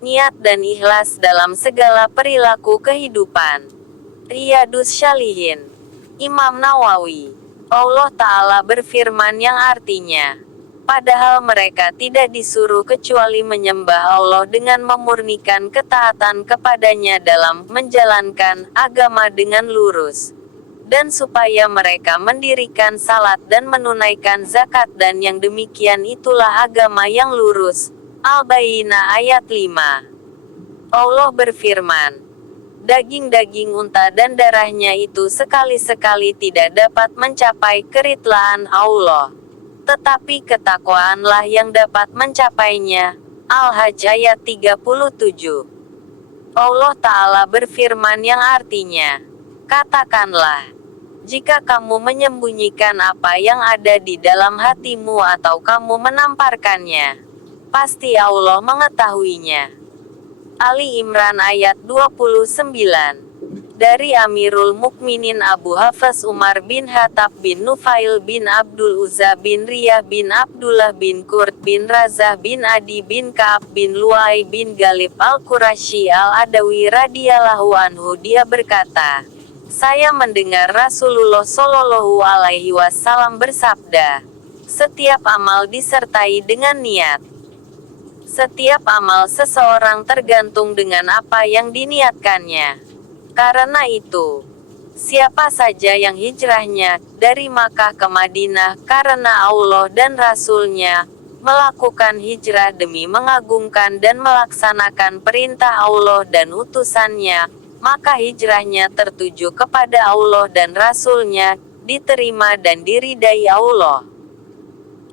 niat dan ikhlas dalam segala perilaku kehidupan. Riyadus Shalihin, Imam Nawawi. Allah Ta'ala berfirman yang artinya, padahal mereka tidak disuruh kecuali menyembah Allah dengan memurnikan ketaatan kepadanya dalam menjalankan agama dengan lurus. Dan supaya mereka mendirikan salat dan menunaikan zakat, dan yang demikian itulah agama yang lurus. Al-Bayyinah ayat 5. Allah berfirman, daging-daging unta dan darahnya itu sekali-sekali tidak dapat mencapai keridlaan Allah. Tetapi ketakwaanlah yang dapat mencapainya. Al-Hajj ayat 37. Allah Ta'ala berfirman yang artinya, katakanlah, jika kamu menyembunyikan apa yang ada di dalam hatimu atau kamu menamparkannya, pasti Allah mengetahuinya. Ali Imran ayat 29. Dari Amirul Mukminin Abu Hafs Umar bin Khattab bin Nufail bin Abdul Uzza bin Riyah bin Abdullah bin Qurt bin Razah bin Adi bin Ka'ab bin Lu'ay bin Galib al-Qurasyi al-Adawi radhiyallahu anhu, dia berkata, saya mendengar Rasulullah Shallallahu alaihi wasallam bersabda, setiap amal disertai dengan niat. Setiap amal seseorang tergantung dengan apa yang diniatkannya. Karena itu, siapa saja yang hijrahnya dari Makkah ke Madinah karena Allah dan Rasul-Nya, melakukan hijrah demi mengagungkan dan melaksanakan perintah Allah dan utusannya, maka hijrahnya tertuju kepada Allah dan Rasul-Nya, diterima dan diridai Allah.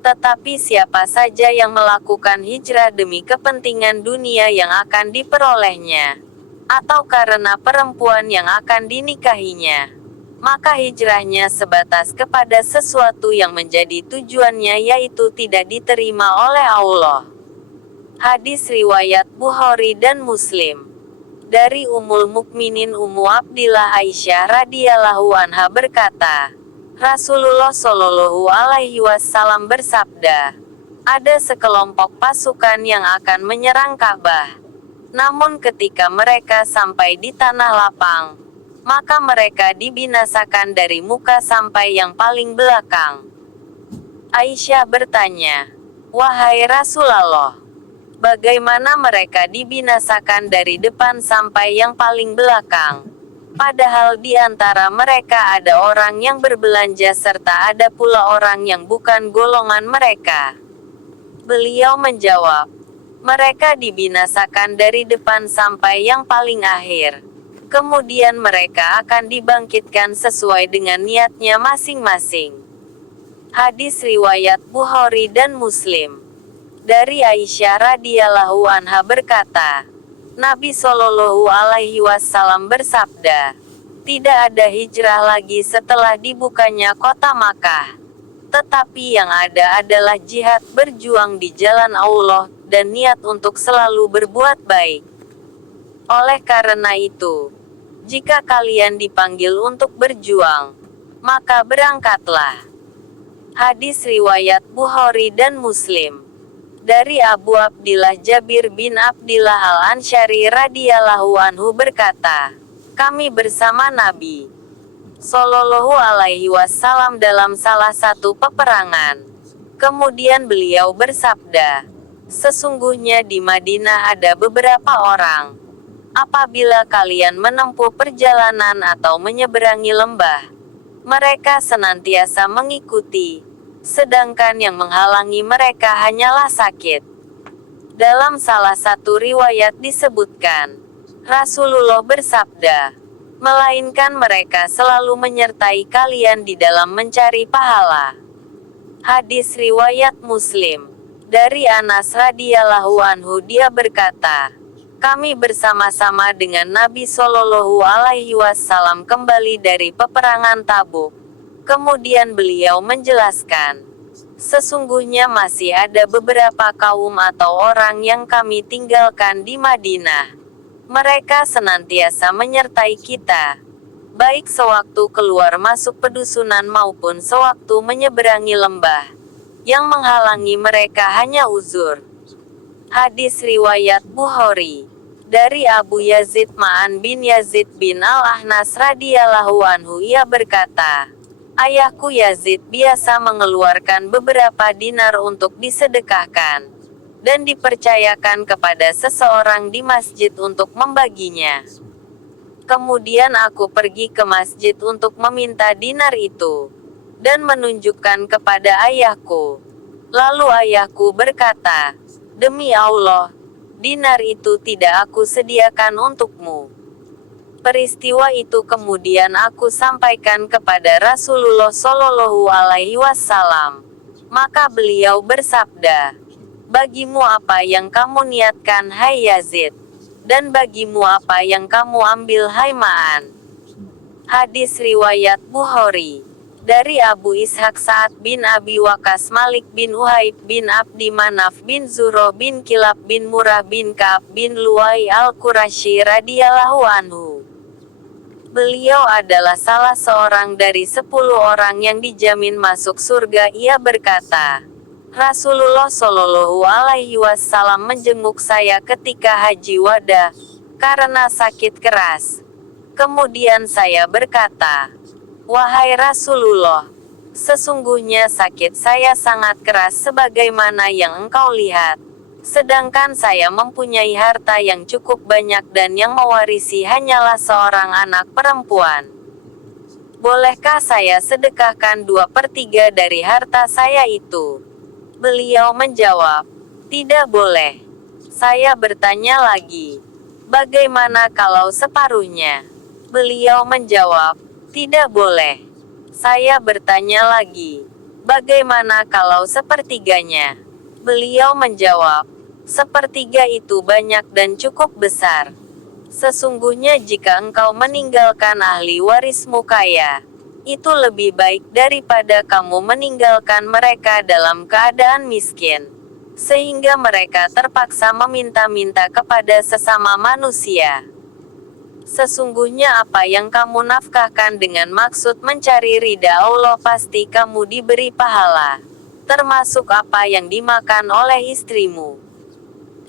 Tetapi siapa saja yang melakukan hijrah demi kepentingan dunia yang akan diperolehnya, atau karena perempuan yang akan dinikahinya, maka hijrahnya sebatas kepada sesuatu yang menjadi tujuannya, yaitu tidak diterima oleh Allah. Hadis riwayat Bukhari dan Muslim. Dari Ummul Mukminin Ummu Abdillah Aisyah radhiyallahu anha berkata, Rasulullah Shallallahu alaihi wasallam bersabda, ada sekelompok pasukan yang akan menyerang Ka'bah. Namun ketika mereka sampai di tanah lapang, maka mereka dibinasakan dari muka sampai yang paling belakang. Aisyah bertanya, wahai Rasulullah, bagaimana mereka dibinasakan dari depan sampai yang paling belakang? Padahal di antara mereka ada orang yang berbelanja serta ada pula orang yang bukan golongan mereka. Beliau menjawab, mereka dibinasakan dari depan sampai yang paling akhir. Kemudian mereka akan dibangkitkan sesuai dengan niatnya masing-masing. Hadis riwayat Bukhari dan Muslim. Dari Aisyah radhiyallahu anha berkata, Nabi Shallallahu alaihi wasallam bersabda, tidak ada hijrah lagi setelah dibukanya kota Makkah. Tetapi yang ada adalah jihad, berjuang di jalan Allah, dan niat untuk selalu berbuat baik. Oleh karena itu, jika kalian dipanggil untuk berjuang, maka berangkatlah. Hadis riwayat Bukhari dan Muslim. Dari Abu Abdillah Jabir bin Abdillah al-Ansyari radhiyallahu anhu berkata, kami bersama Nabi Shallallahu alaihi wasallam dalam salah satu peperangan. Kemudian beliau bersabda, sesungguhnya di Madinah ada beberapa orang. Apabila kalian menempuh perjalanan atau menyeberangi lembah, mereka senantiasa mengikuti, sedangkan yang menghalangi mereka hanyalah sakit. Dalam salah satu riwayat disebutkan, Rasulullah bersabda, melainkan mereka selalu menyertai kalian di dalam mencari pahala. Hadis riwayat Muslim. Dari Anas radhiyallahu anhu, dia berkata, kami bersama-sama dengan Nabi Shallallahu alaihi wasallam kembali dari peperangan Tabuk. Kemudian beliau menjelaskan, sesungguhnya masih ada beberapa kaum atau orang yang kami tinggalkan di Madinah. Mereka senantiasa menyertai kita, baik sewaktu keluar masuk pedusunan maupun sewaktu menyeberangi lembah. Yang menghalangi mereka hanya uzur. Hadis riwayat Bukhari. Dari Abu Yazid Ma'an bin Yazid bin Al-Ahnas radhiyallahu anhu, ia berkata, ayahku Yazid biasa mengeluarkan beberapa dinar untuk disedekahkan dan dipercayakan kepada seseorang di masjid untuk membaginya. Kemudian aku pergi ke masjid untuk meminta dinar itu dan menunjukkan kepada ayahku. Lalu ayahku berkata, demi Allah, dinar itu tidak aku sediakan untukmu. Peristiwa itu kemudian aku sampaikan kepada Rasulullah Shallallahu Alaihi Wasallam. Maka beliau bersabda, bagimu apa yang kamu niatkan hai Yazid, dan bagimu apa yang kamu ambil hai Ma'an. Hadis riwayat Bukhari. Dari Abu Ishaq Sa'ad bin Abi Waqqas Malik bin Uhaib bin Abdi Manaf bin Zuhroh bin Kilab bin Murrah bin Ka'ab bin Luwai al-Qurasyi radhiyallahu anhu. Beliau adalah salah seorang dari 10 orang yang dijamin masuk surga. Ia berkata, Rasulullah Shallallahu Alaihi Wasallam menjenguk saya ketika haji wada karena sakit keras. Kemudian saya berkata, wahai Rasulullah, sesungguhnya sakit saya sangat keras sebagaimana yang engkau lihat. Sedangkan saya mempunyai harta yang cukup banyak dan yang mewarisi hanyalah seorang anak perempuan. Bolehkah saya sedekahkan 2/3 dari harta saya itu? Beliau menjawab, tidak boleh. Saya bertanya lagi, bagaimana kalau separuhnya? Beliau menjawab, tidak boleh. Saya bertanya lagi, bagaimana kalau sepertiganya? Beliau menjawab, sepertiga itu banyak dan cukup besar. Sesungguhnya jika engkau meninggalkan ahli warismu kaya, itu lebih baik daripada kamu meninggalkan mereka dalam keadaan miskin, sehingga mereka terpaksa meminta-minta kepada sesama manusia. Sesungguhnya apa yang kamu nafkahkan dengan maksud mencari ridha Allah pasti kamu diberi pahala, termasuk apa yang dimakan oleh istrimu.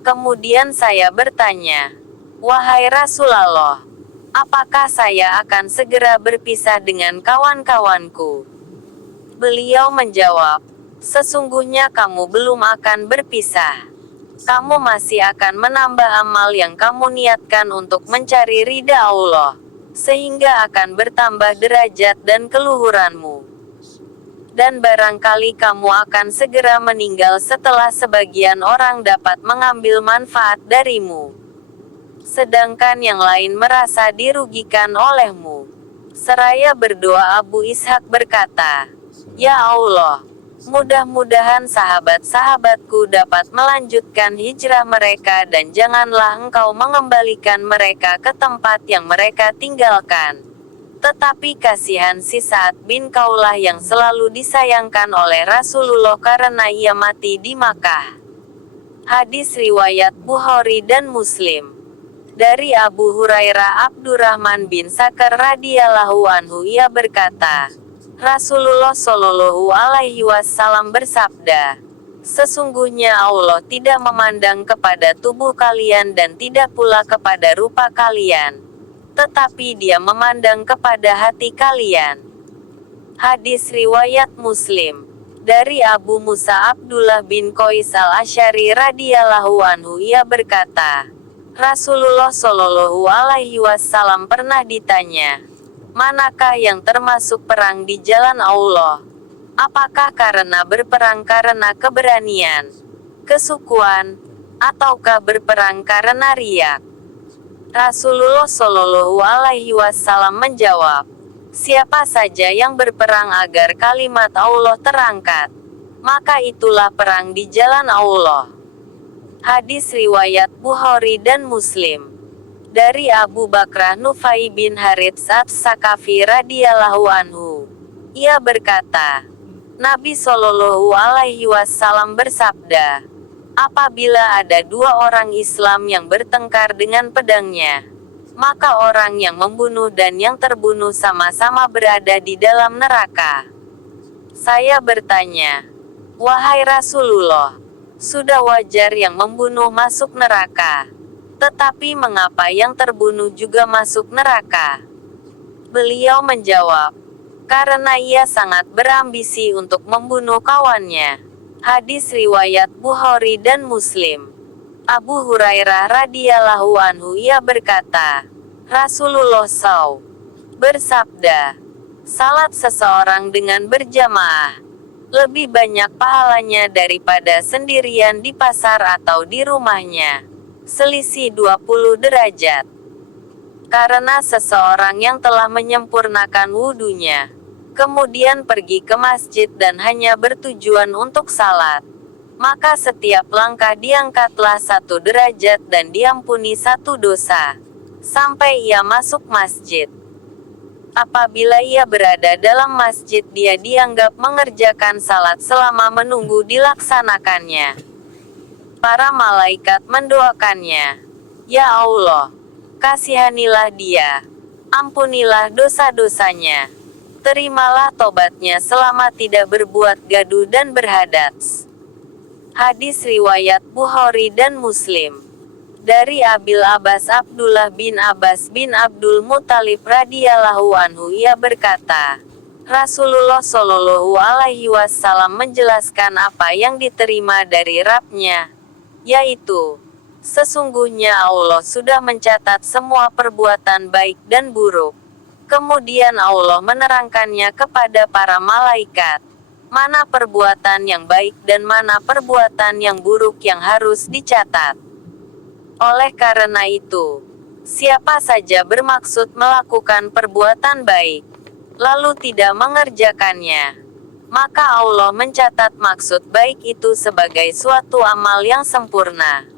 Kemudian saya bertanya, wahai Rasulullah, apakah saya akan segera berpisah dengan kawan-kawanku? Beliau menjawab, sesungguhnya kamu belum akan berpisah. Kamu masih akan menambah amal yang kamu niatkan untuk mencari ridha Allah, sehingga akan bertambah derajat dan keluhuranmu. Dan barangkali kamu akan segera meninggal setelah sebagian orang dapat mengambil manfaat darimu, sedangkan yang lain merasa dirugikan olehmu. Seraya berdoa Abu Ishaq berkata, ya Allah, mudah-mudahan sahabat-sahabatku dapat melanjutkan hijrah mereka dan janganlah engkau mengembalikan mereka ke tempat yang mereka tinggalkan. Tetapi kasihan si Sa'ad bin Kaulah yang selalu disayangkan oleh Rasulullah karena ia mati di Makkah. Hadis riwayat Bukhari dan Muslim. Dari Abu Hurairah Abdurrahman bin Sakar radhiyallahu anhu ia berkata, Rasulullah Shallallahu Alaihi Wasallam bersabda, sesungguhnya Allah tidak memandang kepada tubuh kalian dan tidak pula kepada rupa kalian, tetapi Dia memandang kepada hati kalian. Hadis riwayat Muslim. Dari Abu Musa Abdullah bin Qais al-Asy'ari radhiyallahu anhu ia berkata, Rasulullah Shallallahu Alaihi Wasallam pernah ditanya, manakah yang termasuk perang di jalan Allah? Apakah karena berperang karena keberanian, kesukuan, ataukah berperang karena riak? Rasulullah Shallallahu Alaihi Wasallam menjawab, siapa saja yang berperang agar kalimat Allah terangkat, maka itulah perang di jalan Allah. Hadis riwayat Bukhari dan Muslim. Dari Abu Bakrah Nufai bin Harits Ats-Sakafi radhiyallahu anhu, ia berkata, Nabi Shallallahu Alaihi Wasallam bersabda, apabila ada 2 orang Islam yang bertengkar dengan pedangnya, maka orang yang membunuh dan yang terbunuh sama-sama berada di dalam neraka. Saya bertanya, wahai Rasulullah, Sudah wajar yang membunuh masuk neraka. Tetapi mengapa yang terbunuh juga masuk neraka? Beliau menjawab, karena ia sangat berambisi untuk membunuh kawannya. Hadis riwayat Bukhari dan Muslim. Abu Hurairah radhiyallahu anhu ia berkata, Rasulullah SAW bersabda, salat seseorang dengan berjamaah lebih banyak pahalanya daripada sendirian di pasar atau di rumahnya. Selisih 20 derajat. Karena seseorang yang telah menyempurnakan wudunya, kemudian pergi ke masjid dan hanya bertujuan untuk salat, maka setiap langkah diangkatlah 1 derajat dan diampuni 1 dosa, sampai ia masuk masjid. Apabila ia berada dalam masjid dia dianggap mengerjakan salat selama menunggu dilaksanakannya. Para malaikat mendoakannya, Ya Allah, kasihanilah dia, ampunilah dosa-dosanya, terimalah tobatnya selama tidak berbuat gaduh dan berhadas. Hadis riwayat Bukhari dan Muslim. Dari Abil Abbas Abdullah bin Abbas bin Abdul Muthalib radhiyallahu anhu ia berkata, Rasulullah Shallallahu alaihi wasallam menjelaskan apa yang diterima dari Rabb-Nya, yaitu, sesungguhnya Allah sudah mencatat semua perbuatan baik dan buruk. Kemudian Allah menerangkannya kepada para malaikat, mana perbuatan yang baik dan mana perbuatan yang buruk yang harus dicatat. Oleh karena itu, siapa saja bermaksud melakukan perbuatan baik, lalu tidak mengerjakannya, maka Allah mencatat maksud baik itu sebagai suatu amal yang sempurna.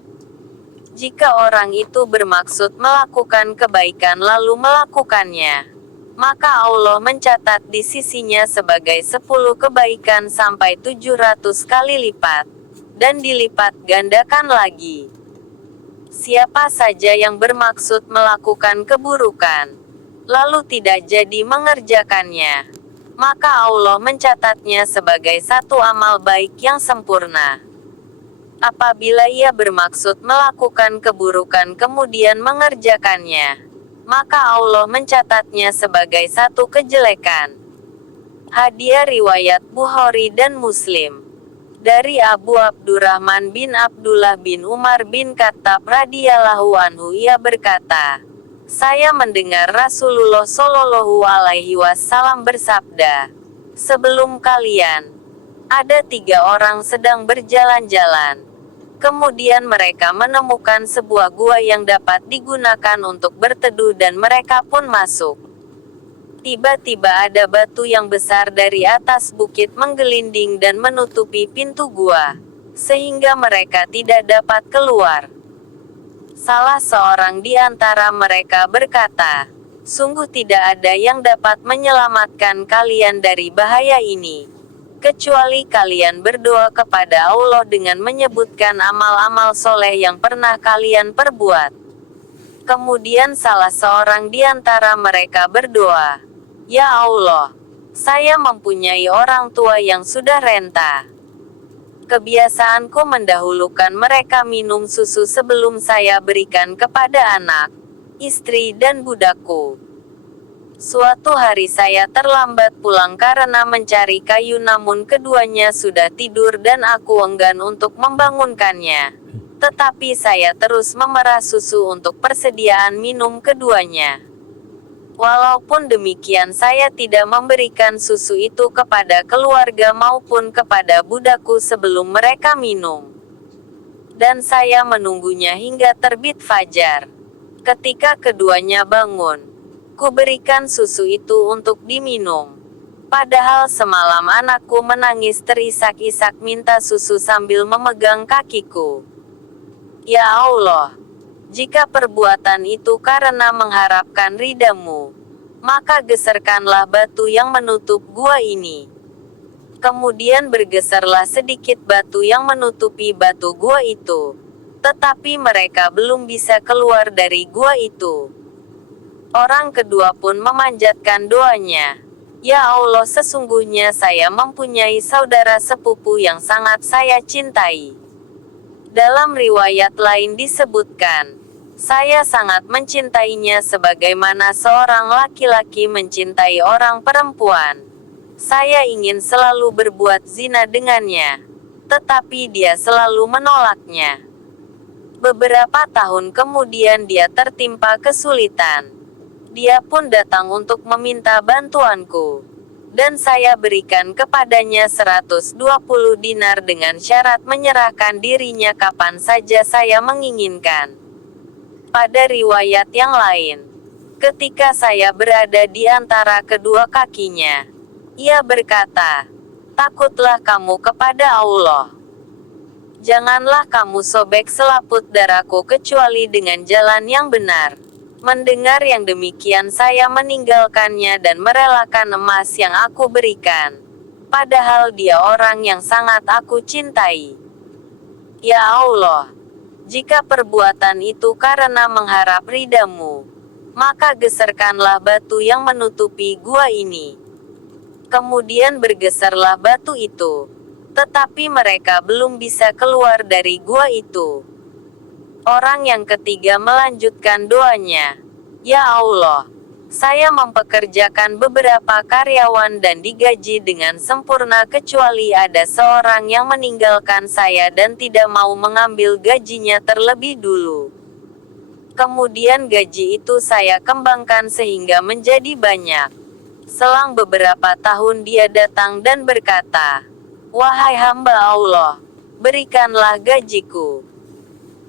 Jika orang itu bermaksud melakukan kebaikan lalu melakukannya, maka Allah mencatat di sisinya sebagai 10 kebaikan sampai 700 kali lipat, dan dilipat gandakan lagi. Siapa saja yang bermaksud melakukan keburukan, lalu tidak jadi mengerjakannya, maka Allah mencatatnya sebagai satu amal baik yang sempurna. Apabila ia bermaksud melakukan keburukan kemudian mengerjakannya, maka Allah mencatatnya sebagai satu kejelekan. Hadiah riwayat Bukhari dan Muslim. Dari Abu Abdurrahman bin Abdullah bin Umar bin Khattab radhiyallahu anhu ia berkata, saya mendengar Rasulullah Shallallahu alaihi wasallam bersabda, sebelum kalian, ada 3 orang sedang berjalan-jalan. Kemudian mereka menemukan sebuah gua yang dapat digunakan untuk berteduh dan mereka pun masuk. Tiba-tiba ada batu yang besar dari atas bukit menggelinding dan menutupi pintu gua, sehingga mereka tidak dapat keluar. Salah seorang di antara mereka berkata, sungguh tidak ada yang dapat menyelamatkan kalian dari bahaya ini, kecuali kalian berdoa kepada Allah dengan menyebutkan amal-amal soleh yang pernah kalian perbuat. Kemudian salah seorang di antara mereka berdoa, Ya Allah, saya mempunyai orang tua yang sudah renta. Kebiasaanku mendahulukan mereka minum susu sebelum saya berikan kepada anak, istri dan budakku. Suatu hari saya terlambat pulang karena mencari kayu namun keduanya sudah tidur dan aku enggan untuk membangunkannya. Tetapi saya terus memerah susu untuk persediaan minum keduanya. Walaupun demikian saya tidak memberikan susu itu kepada keluarga maupun kepada budakku sebelum mereka minum. Dan saya menunggunya hingga terbit fajar. Ketika keduanya bangun, ku berikan susu itu untuk diminum. Padahal semalam anakku menangis terisak-isak minta susu sambil memegang kakiku. Ya Allah, jika perbuatan itu karena mengharapkan ridha-Mu, maka geserkanlah batu yang menutup gua ini. Kemudian bergeserlah sedikit batu yang menutupi batu gua itu. Tetapi mereka belum bisa keluar dari gua itu. Orang kedua pun memanjatkan doanya. Ya Allah, sesungguhnya saya mempunyai saudara sepupu yang sangat saya cintai. Dalam riwayat lain disebutkan, saya sangat mencintainya sebagaimana seorang laki-laki mencintai orang perempuan. Saya ingin selalu berbuat zina dengannya, tetapi dia selalu menolaknya. Beberapa tahun kemudian dia tertimpa kesulitan. Dia pun datang untuk meminta bantuanku. Dan saya berikan kepadanya 120 dinar dengan syarat menyerahkan dirinya kapan saja saya menginginkan. Pada riwayat yang lain, ketika saya berada di antara kedua kakinya, ia berkata, "Takutlah kamu kepada Allah. Janganlah kamu sobek selaput darahku kecuali dengan jalan yang benar." Mendengar yang demikian saya meninggalkannya dan merelakan emas yang aku berikan. Padahal dia orang yang sangat aku cintai. Ya Allah, jika perbuatan itu karena mengharap ridha-Mu, maka geserkanlah batu yang menutupi gua ini. Kemudian bergeserlah batu itu. Tetapi mereka belum bisa keluar dari gua itu. Orang yang ketiga melanjutkan doanya. Ya Allah, saya mempekerjakan beberapa karyawan dan digaji dengan sempurna kecuali ada seorang yang meninggalkan saya dan tidak mau mengambil gajinya terlebih dulu. Kemudian gaji itu saya kembangkan sehingga menjadi banyak. Selang beberapa tahun dia datang dan berkata, "Wahai hamba Allah, berikanlah gajiku."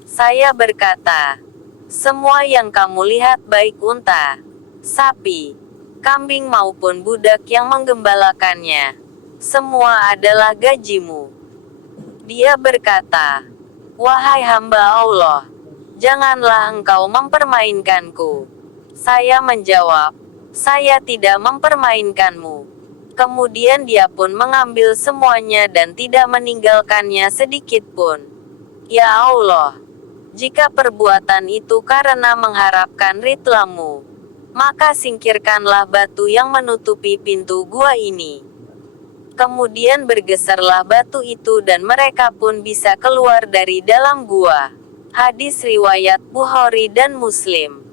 Saya berkata, "Semua yang kamu lihat baik unta, sapi, kambing maupun budak yang menggembalakannya, semua adalah gajimu." Dia berkata, "Wahai hamba Allah, janganlah engkau mempermainkanku." Saya menjawab, "Saya tidak mempermainkanmu." Kemudian dia pun mengambil semuanya dan tidak meninggalkannya sedikit pun. Ya Allah, jika perbuatan itu karena mengharapkan ridha-Mu, maka singkirkanlah batu yang menutupi pintu gua ini. Kemudian bergeserlah batu itu dan mereka pun bisa keluar dari dalam gua. Hadis riwayat Bukhari dan Muslim.